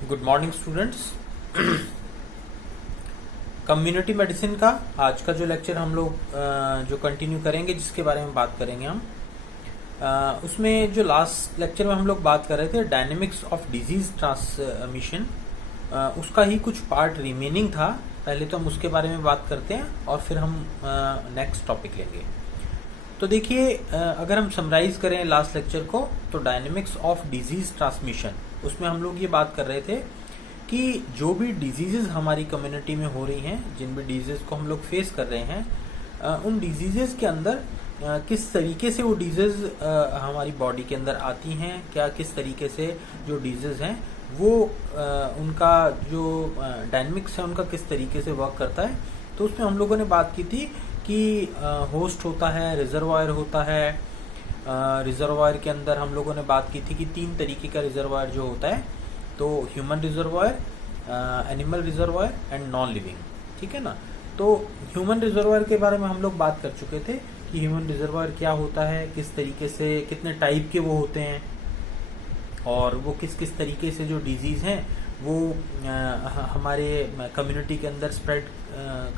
Good morning students. Community medicine का आज का जो लेक्चर हम लोग जो कंटिन्यू करेंगे, जिसके बारे में बात करेंगे हम, उसमें जो लास्ट लेक्चर में हम लोग बात कर रहे थे डायनेमिक्स ऑफ डिजीज ट्रांसमिशन, उसका ही कुछ पार्ट रिमेनिंग था। पहले तो हम उसके बारे में बात करते हैं और फिर हम नेक्स्ट टॉपिक लेंगे। तो देखिए, अगर हम समराइज करें लास्ट लेक्चर को, तो डायनेमिक्स ऑफ डिजीज ट्रांसमिशन, उसमें हम लोग ये बात कर रहे थे कि जो भी डिजीजेज हमारी कम्युनिटी में हो रही हैं, जिन भी डिजीज को हम लोग फेस कर रहे हैं, उन डिजीजेज के अंदर किस तरीके से वो डिजीज हमारी बॉडी के अंदर आती हैं, क्या किस तरीके से जो डिजीज हैं वो उनका जो डायनेमिक्स है उनका किस तरीके से वर्क करता है। तो उसमें हम लोगों ने बात की थी कि होस्ट होता है, रिजर्वायर होता है। रिजर्वायर के अंदर हम लोगों ने बात की थी कि 3 तरीके का रिजर्वायर जो होता है, तो human reservoir, animal reservoir and non living. ठीक है ना। तो ह्यूमन रिजर्वायर के बारे में हम लोग बात कर चुके थे कि ह्यूमन रिजर्वायर क्या होता है, किस तरीके से, कितने टाइप के वो होते हैं, और वो किस किस तरीके से जो डिजीज हैं वो हमारे कम्युनिटी के अंदर स्प्रेड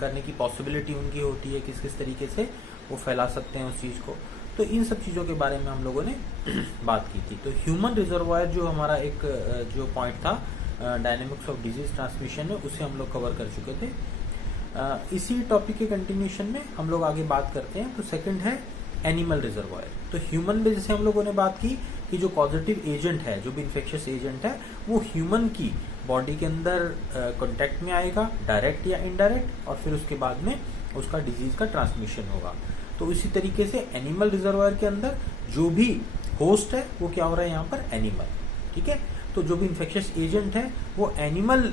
करने की पॉसिबिलिटी उनकी होती है, किस किस तरीके से वो फैला सकते हैं उस चीज़ को। तो इन सब चीज़ों के बारे में हम लोगों ने बात की थी। तो ह्यूमन रिजर्वायर जो हमारा एक जो पॉइंट था डायनेमिक्स ऑफ डिजीज ट्रांसमिशन में, उसे हम लोग कवर कर चुके थे। इसी टॉपिक के कंटिन्यूशन में हम लोग आगे बात करते हैं। तो सेकंड है एनिमल रिजर्वायर। तो ह्यूमन में जैसे हम लोगों ने बात की कि जो पॉजिटिव एजेंट है, जो भी इन्फेक्शियस एजेंट है, वो ह्यूमन की बॉडी के अंदर कांटेक्ट में आएगा, डायरेक्ट या इनडायरेक्ट, और फिर उसके बाद में उसका डिजीज का ट्रांसमिशन होगा। तो इसी तरीके से एनिमल रिजर्वायर के अंदर जो भी होस्ट है वो क्या हो रहा है यहाँ पर, एनिमल। ठीक है। तो जो भी इन्फेक्शियस एजेंट है वो एनिमल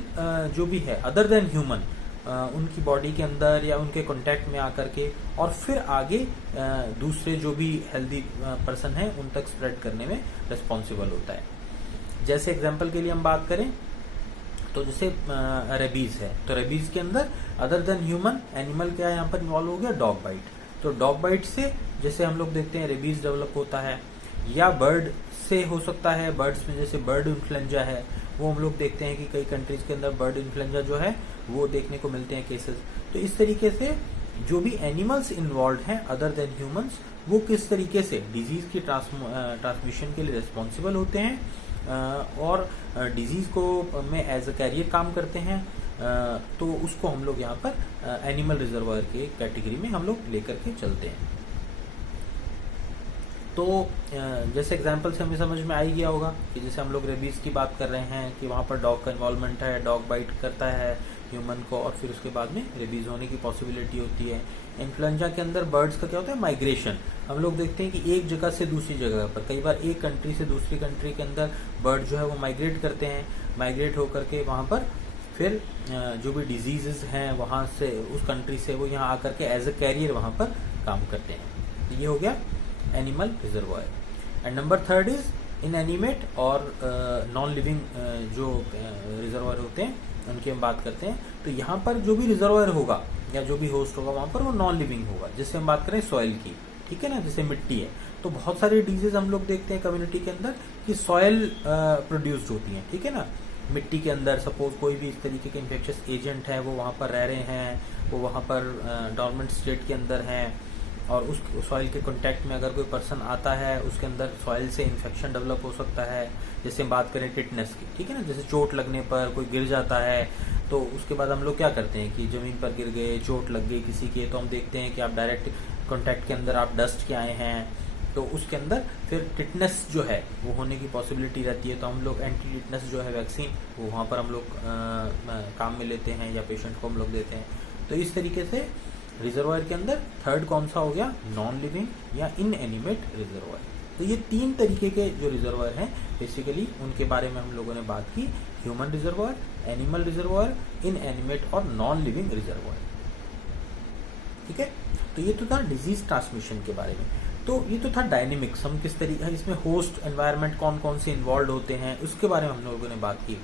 जो भी है अदर देन ह्यूमन, उनकी बॉडी के अंदर या उनके कांटेक्ट में आकर के और फिर आगे दूसरे जो भी हेल्दी पर्सन है उन तक स्प्रेड करने में रिस्पॉन्सिबल होता है। जैसे एग्जांपल के लिए हम बात करें तो जैसे रेबीज है, तो रेबीज के अंदर अदर देन ह्यूमन एनिमल क्या यहाँ पर इन्वॉल्व हो गया, डॉग बाइट। तो डॉग बाइट से जैसे हम लोग देखते हैं रेबीज डेवलप होता है, या बर्ड से हो सकता है। बर्ड्स में जैसे बर्ड इन्फ्लुएंजा है, वो हम लोग देखते हैं कि कई कंट्रीज के अंदर बर्ड इन्फ्लुएंजा जो है वो देखने को मिलते हैं केसेस। तो इस तरीके से जो भी एनिमल्स इन्वॉल्व हैं अदर देन ह्यूमंस, वो किस तरीके से डिजीज की ट्रांसमिशन के लिए रिस्पॉन्सिबल होते हैं और डिजीज को में एज अ कैरियर काम करते हैं। तो उसको हम लोग यहाँ पर एनिमल रिजर्वायर के कैटेगरी में हम लोग लेकर के चलते हैं। तो जैसे एग्जांपल से हमें समझ में आ ही गया होगा कि जैसे हम लोग रेबीज की बात कर रहे हैं कि वहाँ पर डॉग का इन्वॉल्वमेंट है, डॉग बाइट करता है ह्यूमन को और फिर उसके बाद में रेबीज होने की पॉसिबिलिटी होती है। इन्फ्लुएंजा के अंदर बर्ड्स का क्या होता है, माइग्रेशन। हम लोग देखते हैं कि एक जगह से दूसरी जगह पर, कई बार एक कंट्री से दूसरी कंट्री के अंदर बर्ड जो है वो माइग्रेट करते हैं। माइग्रेट होकर के वहाँ पर फिर जो भी डिजीजेस हैं वहाँ से, उस कंट्री से, वो यहाँ आकर के एज अ कैरियर वहाँ पर काम करते हैं। तो ये हो गया animal reservoir. And number third is inanimate और नॉन लिविंग जो रिजर्वायर होते हैं उनकी हम बात करते हैं। तो यहाँ पर जो भी रिजर्वायर होगा या जो भी होस्ट होगा वहाँ पर वो नॉन लिविंग होगा। जैसे हम बात करें सॉइल की, ठीक है ना, जैसे मिट्टी है, तो बहुत सारी डिजीज हम लोग देखते हैं कम्युनिटी के अंदर कि सॉइल प्रोड्यूस्ड होती हैं। ठीक है ना। मिट्टी के अंदर सपोज कोई भी इस तरीके के इन्फेक्शियस एजेंट है, वो वहाँ पर रह रहे हैं, वो वहाँ पर डॉर्मेंट स्टेट के अंदर हैं, और उस सॉइल के कांटेक्ट में अगर कोई पर्सन आता है उसके अंदर सॉइल से इन्फेक्शन डेवलप हो सकता है। जैसे हम बात करें टिटनेस की, ठीक है ना, जैसे चोट लगने पर कोई गिर जाता है तो उसके बाद हम लोग क्या करते हैं कि जमीन पर गिर गए, चोट लग गई किसी के, तो हम देखते हैं कि आप डायरेक्ट कांटेक्ट के अंदर आप डस्ट के आए हैं, तो उसके अंदर फिर टिटनेस जो है वो होने की पॉसिबिलिटी रहती है। तो हम लोग एंटी टिटनेस जो है वैक्सीन, वो वहाँ पर हम लोग काम में लेते हैं या पेशेंट को हम लोग देते हैं। तो इस तरीके से रिजर्वायर के अंदर थर्ड कौन सा हो गया, नॉन लिविंग या इनएनिमेट रिजर्वायर। तो ये 3 तरीके के जो रिजर्वायर हैं बेसिकली उनके बारे में हम लोगों ने बात की, human reservoir, animal reservoir, inanimate और नॉन लिविंग रिजर्वायर। ठीक है। तो ये तो था डिजीज ट्रांसमिशन के बारे में। तो ये तो था डायनेमिक्स, हम किस तरीके इसमें होस्ट एनवायरनमेंट कौन कौन से इन्वॉल्व होते हैं उसके बारे में हम लोगों ने बात की।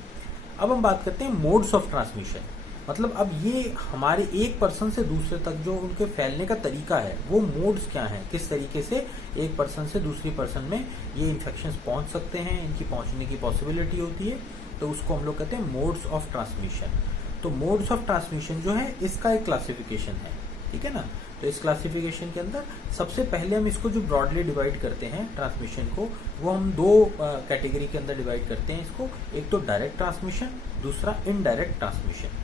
अब हम बात करते हैं मोड्स ऑफ ट्रांसमिशन। मतलब अब ये हमारे एक पर्सन से दूसरे तक जो उनके फैलने का तरीका है वो मोड्स क्या हैं, किस तरीके से एक पर्सन से दूसरी पर्सन में ये इन्फेक्शंस पहुंच सकते हैं, इनकी पहुंचने की पॉसिबिलिटी होती है, तो उसको हम लोग कहते हैं मोड्स ऑफ ट्रांसमिशन। तो मोड्स ऑफ ट्रांसमिशन जो है इसका एक क्लासिफिकेशन है, ठीक है ना। तो इस क्लासिफिकेशन के अंदर सबसे पहले हम इसको जो ब्रॉडली डिवाइड करते हैं ट्रांसमिशन को, वो हम दो कैटेगरी के अंदर डिवाइड करते हैं इसको। एक तो डायरेक्ट ट्रांसमिशन, दूसरा इनडायरेक्ट ट्रांसमिशन।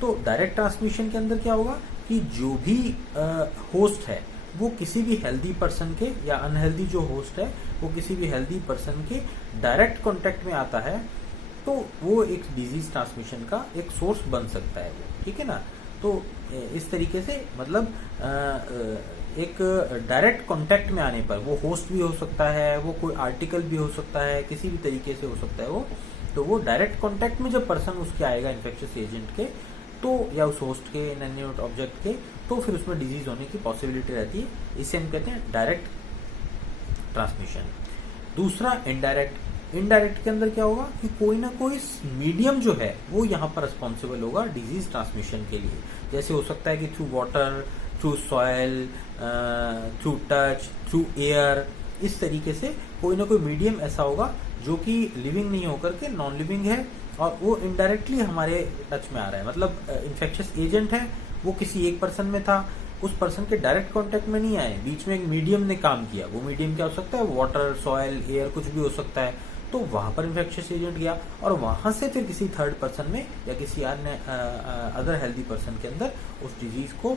तो डायरेक्ट ट्रांसमिशन के अंदर क्या होगा कि जो भी होस्ट है वो किसी भी हेल्दी पर्सन के, या अनहेल्दी जो होस्ट है वो किसी भी हेल्दी पर्सन के डायरेक्ट कांटेक्ट में आता है, तो वो एक डिजीज ट्रांसमिशन का एक सोर्स बन सकता है वो, ठीक है ना। तो इस तरीके से मतलब एक डायरेक्ट कांटेक्ट में आने पर वो होस्ट भी हो सकता है, वो कोई आर्टिकल भी हो सकता है, किसी भी तरीके से हो सकता है वो। तो वो डायरेक्ट कांटेक्ट में जब पर्सन उसके आएगा इन्फेक्शियस एजेंट के, तो या उस होस्ट के, इनएनिमेट ऑब्जेक्ट के, तो फिर उसमें डिजीज होने की पॉसिबिलिटी रहती है। इसे हम कहते हैं डायरेक्ट ट्रांसमिशन। दूसरा इनडायरेक्ट। इनडायरेक्ट के अंदर क्या होगा कि कोई ना कोई मीडियम जो है वो यहाँ पर रिस्पॉन्सिबल होगा डिजीज ट्रांसमिशन के लिए। जैसे हो सकता है कि through water, through soil, through touch, through air, इस तरीके से कोई ना कोई मीडियम ऐसा होगा जो कि लिविंग नहीं होकर के नॉन लिविंग है, और वो इनडायरेक्टली हमारे टच में आ रहा है। मतलब इन्फेक्शियस एजेंट है, वो किसी एक पर्सन में था, उस पर्सन के डायरेक्ट कांटेक्ट में नहीं आए, बीच में एक मीडियम ने काम किया। वो मीडियम क्या हो सकता है, वाटर, सॉयल, एयर, कुछ भी हो सकता है। तो वहां पर इन्फेक्शियस एजेंट गया और वहां से फिर किसी थर्ड पर्सन में या किसी अन्य अदर हेल्दी पर्सन के अंदर उस डिजीज को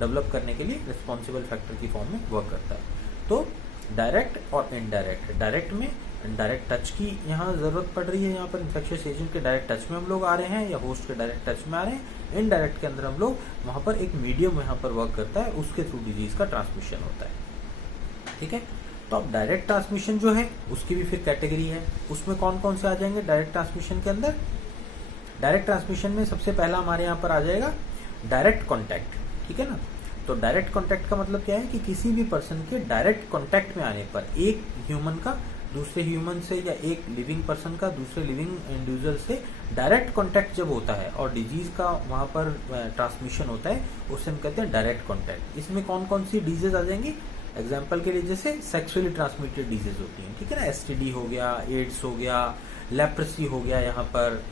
डेवलप करने के लिए रिस्पॉन्सिबल फैक्टर की फॉर्म में वर्क करता है। तो डायरेक्ट और इनडायरेक्ट। डायरेक्ट में डायरेक्ट टच की यहाँ जरूरत पड़ रही है, यहाँ पर इन्फेक्शियस एजेंट के डायरेक्ट टच में हम लोग आ रहे हैं या होस्ट के डायरेक्ट टच में आ रहे हैं। इनडायरेक्ट के अंदर हम लोग वहां पर एक मीडियम यहाँ पर वर्क करता है, उसके थ्रू डिजीज का ट्रांसमिशन होता है, ठीक है। तो अब डायरेक्ट ट्रांसमिशन जो है उसकी भी फिर कैटेगरी है। उसमें कौन कौन से आ जाएंगे डायरेक्ट ट्रांसमिशन के अंदर? डायरेक्ट ट्रांसमिशन में सबसे पहला हमारे यहाँ पर आ जाएगा डायरेक्ट कॉन्टैक्ट, ठीक है ना। तो डायरेक्ट कॉन्टैक्ट का मतलब क्या है कि किसी भी पर्सन के डायरेक्ट कॉन्टैक्ट में आने पर, एक ह्यूमन का दूसरे ह्यूमन से या एक लिविंग पर्सन का दूसरे लिविंग इंडिविजुअल से डायरेक्ट कॉन्टैक्ट जब होता है और डिजीज का वहां पर ट्रांसमिशन होता है, उसे हम कहते हैं डायरेक्ट कॉन्टैक्ट। इसमें कौन कौन सी डिजीज आ जाएंगी? एग्जाम्पल के लिए जैसे सेक्सुअली ट्रांसमिटेड डिजीज होती हैं, ठीक है ना। एसटीडी हो गया, एड्स हो गया, लेप्रेसी हो गया यहाँ पर,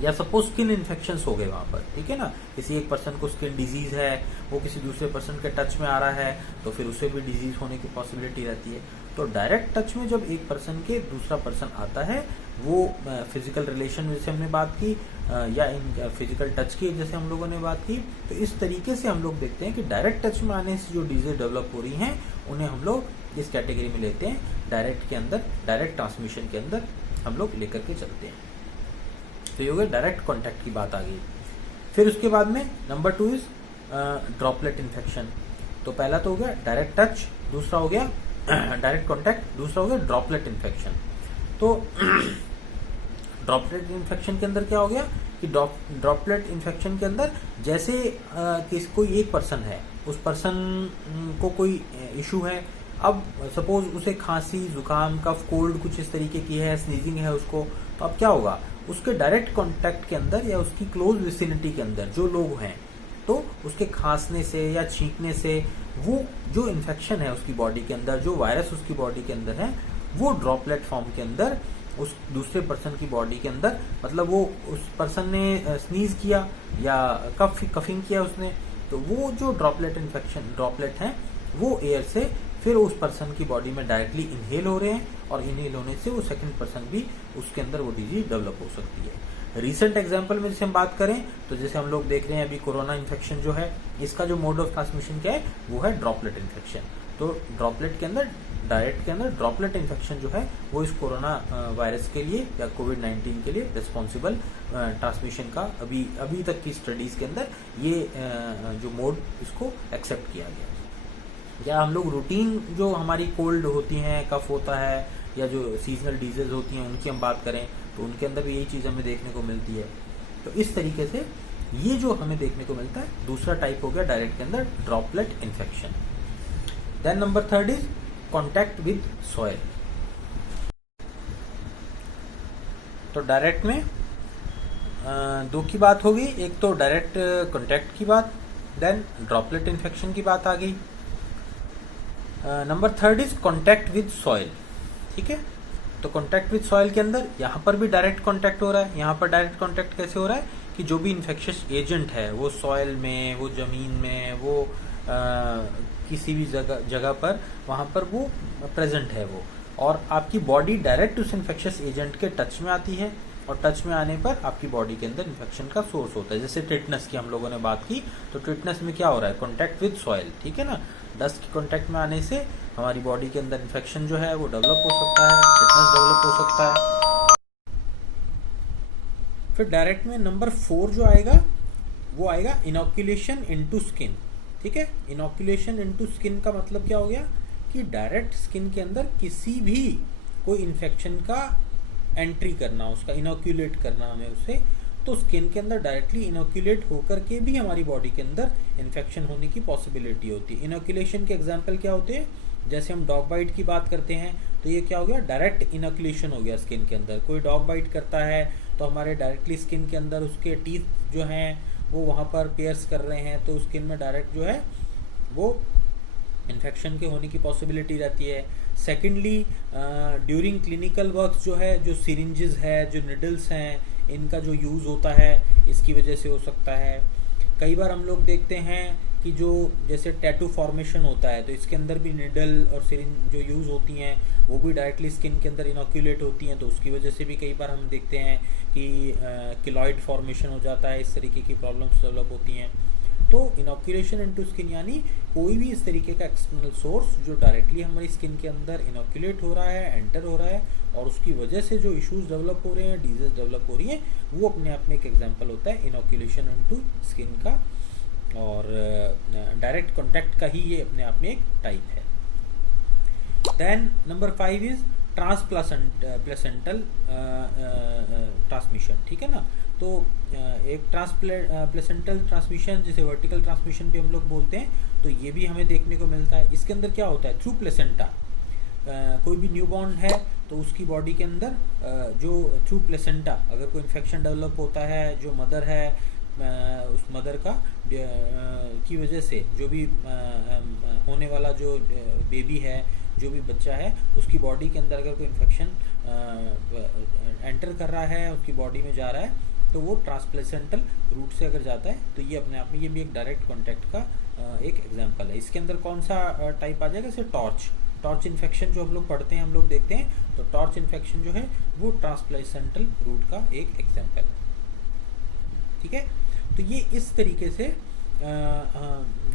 या सपोज स्किन इन्फेक्शंस हो गए वहां पर, ठीक है ना। किसी एक पर्सन को स्किन डिजीज है, वो किसी दूसरे पर्सन के टच में आ रहा है, तो फिर उसे भी डिजीज होने की पॉसिबिलिटी रहती है। तो डायरेक्ट टच में जब एक पर्सन के दूसरा पर्सन आता है, वो फिजिकल रिलेशन जैसे हमने बात की, या इन फिजिकल टच की जैसे हम लोगों ने बात की, तो इस तरीके से हम लोग देखते हैं कि डायरेक्ट टच में आने से जो डिजीज डेवलप हो रही हैं उन्हें हम लोग इस कैटेगरी में लेते हैं। डायरेक्ट के अंदर, डायरेक्ट ट्रांसमिशन के अंदर हम लोग लेकर के चलते हैं। तो ये हो गया डायरेक्ट कॉन्टैक्ट की बात आ गई। फिर उसके बाद में नंबर 2 इज ड्रॉपलेट इन्फेक्शन। तो पहला तो हो गया डायरेक्ट टच, दूसरा हो गया डायरेक्ट कॉन्टैक्ट, दूसरा हो गया ड्रॉपलेट इन्फेक्शन। तो ड्रॉपलेट इन्फेक्शन के अंदर क्या हो गया कि ड्रॉपलेट इन्फेक्शन के अंदर जैसे कोई एक पर्सन है, उस पर्सन को कोई इशू है, अब सपोज उसे खांसी, जुकाम, कफ, कोल्ड कुछ इस तरीके की है, स्नीजिंग है उसको, तो अब क्या होगा, उसके डायरेक्ट कांटेक्ट के अंदर या उसकी क्लोज विसिनिटी के अंदर जो लोग हैं, तो उसके खांसने से या छींकने से वो जो इन्फेक्शन है उसकी बॉडी के अंदर, जो वायरस उसकी बॉडी के अंदर है, वो ड्रॉपलेट फॉर्म के अंदर उस दूसरे पर्सन की बॉडी के अंदर, मतलब वो उस पर्सन ने स्नीज किया या कफिंग किया उसने, तो वो जो ड्रॉपलेट इन्फेक्शन ड्रॉपलेट है वो एयर से फिर उस पर्सन की बॉडी में डायरेक्टली इनहेल हो रहे हैं, और इनहेल होने से वो सेकंड पर्सन भी उसके अंदर वो डिजीज डेवलप हो सकती है। रिसेंट एग्जांपल में जैसे हम बात करें तो जैसे हम लोग देख रहे हैं अभी कोरोना इन्फेक्शन जो है, इसका जो मोड ऑफ ट्रांसमिशन क्या है, वो है ड्रॉपलेट इन्फेक्शन। तो ड्रॉपलेट के अंदर, डायरेक्ट के अंदर ड्रॉपलेट इन्फेक्शन जो है वो इस कोरोना वायरस के लिए या कोविड-19 के लिए रिस्पॉन्सिबल ट्रांसमिशन का अभी तक की स्टडीज के अंदर ये जो मोड इसको एक्सेप्ट किया गया। या हम लोग रूटीन जो हमारी कोल्ड होती हैं, कफ होता है, या जो सीजनल डिजीज होती हैं उनकी हम बात करें तो उनके अंदर भी यही चीज हमें देखने को मिलती है। तो इस तरीके से ये जो हमें देखने को मिलता है, दूसरा टाइप हो गया डायरेक्ट के अंदर droplet infection. Then number 3 is contact with soil. तो डायरेक्ट में दो की बात होगी, एक तो डायरेक्ट कॉन्टैक्ट की बात, देन ड्रॉपलेट इन्फेक्शन की बात आ गई। Number 3 is contact with soil, ठीक है। तो कॉन्टैक्ट विद सॉइल के अंदर यहाँ पर भी डायरेक्ट कॉन्टैक्ट हो रहा है। यहाँ पर डायरेक्ट कॉन्टैक्ट कैसे हो रहा है कि जो भी इन्फेक्शियस एजेंट है वो सॉइल में, वो ज़मीन में, वो किसी भी जगह पर वहाँ पर वो प्रेजेंट है वो, और आपकी बॉडी डायरेक्ट उस इन्फेक्शियस एजेंट के टच में आती है, और टच में आने पर आपकी बॉडी के अंदर इन्फेक्शन का सोर्स होता है। जैसे टिटनस की हम लोगों ने बात की, तो टिटनस में क्या हो रहा है, कॉन्टैक्ट विद सॉइल, ठीक है ना। डस्ट की कॉन्टैक्ट में आने से हमारी बॉडी के अंदर इन्फेक्शन जो है वो डेवलप हो सकता है, टिटनस डेवलप हो सकता है। फिर डायरेक्ट में नंबर 4 जो आएगा वो आएगा इनॉक्यूलेशन इनटू स्किन, ठीक है। इनॉक्यूलेशन इनटू स्किन का मतलब क्या हो गया कि डायरेक्ट स्किन के अंदर किसी भी कोई इन्फेक्शन का एंट्री करना, उसका इनॉक्यूलेट करना हमें उसे, तो स्किन के अंदर डायरेक्टली इनॉक्यूलेट होकर के भी हमारी बॉडी के अंदर इन्फेक्शन होने की पॉसिबिलिटी होती है। इनॉक्यूलेशन के एग्जांपल क्या होते हैं, जैसे हम डॉग बाइट की बात करते हैं तो ये क्या हो गया, डायरेक्ट इनॉक्यूलेशन हो गया स्किन के अंदर। कोई डॉग बाइट करता है तो हमारे डायरेक्टली स्किन के अंदर उसके टीथ जो हैं वो वहाँ पर पियर्स कर रहे हैं, तो स्किन में डायरेक्ट जो है वो इन्फेक्शन के होने की पॉसिबिलिटी रहती है। सेकेंडली ड्यूरिंग क्लिनिकल वर्क्स जो है, जो सिरिंजेस है, जो निडल्स हैं, इनका जो यूज़ होता है इसकी वजह से हो सकता है। कई बार हम लोग देखते हैं कि जो जैसे टैटू फॉर्मेशन होता है तो इसके अंदर भी निडल और सिरिंज जो यूज़ होती हैं वो भी डायरेक्टली स्किन के अंदर इनॉक्यूलेट होती हैं, तो उसकी वजह से भी कई बार हम देखते हैं कि किलॉइड फॉर्मेशन हो जाता है, इस तरीके की प्रॉब्लम्स डेवलप होती हैं। तो इनॉक्यूलेशन इनटू स्किन यानी कोई भी इस तरीके का एक्सटर्नल सोर्स जो डायरेक्टली हमारी स्किन के अंदर इनॉक्यूलेट हो रहा है, एंटर हो रहा है, और उसकी वजह से जो इश्यूज डेवलप हो रहे हैं, डिजीज डेवलप हो रही हैं, वो अपने आप में एक एग्जांपल होता है इनॉक्यूलेशन इनटू स्किन का, और डायरेक्ट कॉन्टैक्ट का ही ये अपने आप में एक टाइप है। Then number 5 is transplacental transmission, ठीक है ना। तो एक प्लेसेंटल ट्रांसमिशन, जिसे वर्टिकल ट्रांसमिशन भी हम लोग बोलते हैं, तो ये भी हमें देखने को मिलता है। इसके अंदर क्या होता है, थ्रू प्लेसेंटा कोई भी न्यूबॉर्न है तो उसकी बॉडी के अंदर जो थ्रू प्लेसेंटा अगर कोई इन्फेक्शन डेवलप होता है, जो मदर है उस मदर का की वजह से जो भी होने वाला जो बेबी है, जो भी बच्चा है, उसकी बॉडी के अंदर अगर कोई इन्फेक्शन एंटर कर रहा है, उसकी बॉडी में जा रहा है, तो वो ट्रांसप्लेसेंटल रूट से अगर जाता है तो ये अपने आप में ये भी एक डायरेक्ट कॉन्टैक्ट का एक एग्जांपल है। इसके अंदर कौन सा टाइप आ जाएगा, जैसे टॉर्च इन्फेक्शन जो हम लोग पढ़ते हैं, हम लोग देखते हैं, तो टॉर्च इन्फेक्शन जो है वो ट्रांसप्लेसेंटल रूट का एक एग्जांपल है, ठीक है। तो ये इस तरीके से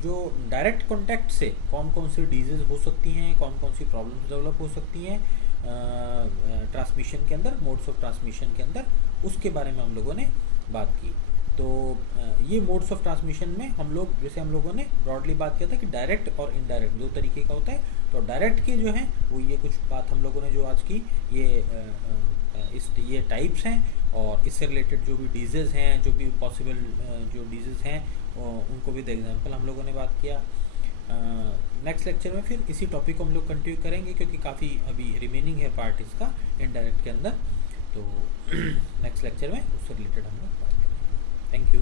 जो डायरेक्ट कॉन्टैक्ट से कौन कौन सी डिजीज हो सकती हैं, कौन कौन सी प्रॉब्लम्स डेवलप हो सकती हैं ट्रांसमिशन के अंदर, मोड्स ऑफ ट्रांसमिशन के अंदर, उसके बारे में हम लोगों ने बात की। तो ये मोड्स ऑफ ट्रांसमिशन में हम लोग, जैसे हम लोगों ने ब्रॉडली बात किया था कि डायरेक्ट और इनडायरेक्ट दो तरीके का होता है। तो डायरेक्ट के जो हैं वो ये कुछ बात हम लोगों ने जो आज की ये टाइप्स हैं, और इससे रिलेटेड जो भी डिजीज़ हैं, जो भी पॉसिबल जो डिजीज़ हैं उनको भी एग्जांपल हम लोगों ने बात किया। नेक्स्ट लेक्चर में फिर इसी टॉपिक को हम लोग कंटिन्यू करेंगे, क्योंकि काफ़ी अभी रिमेनिंग है पार्ट इसका इनडायरेक्ट के अंदर। तो नेक्स्ट लेक्चर में उससे रिलेटेड हम लोग बात करेंगे। Thank you.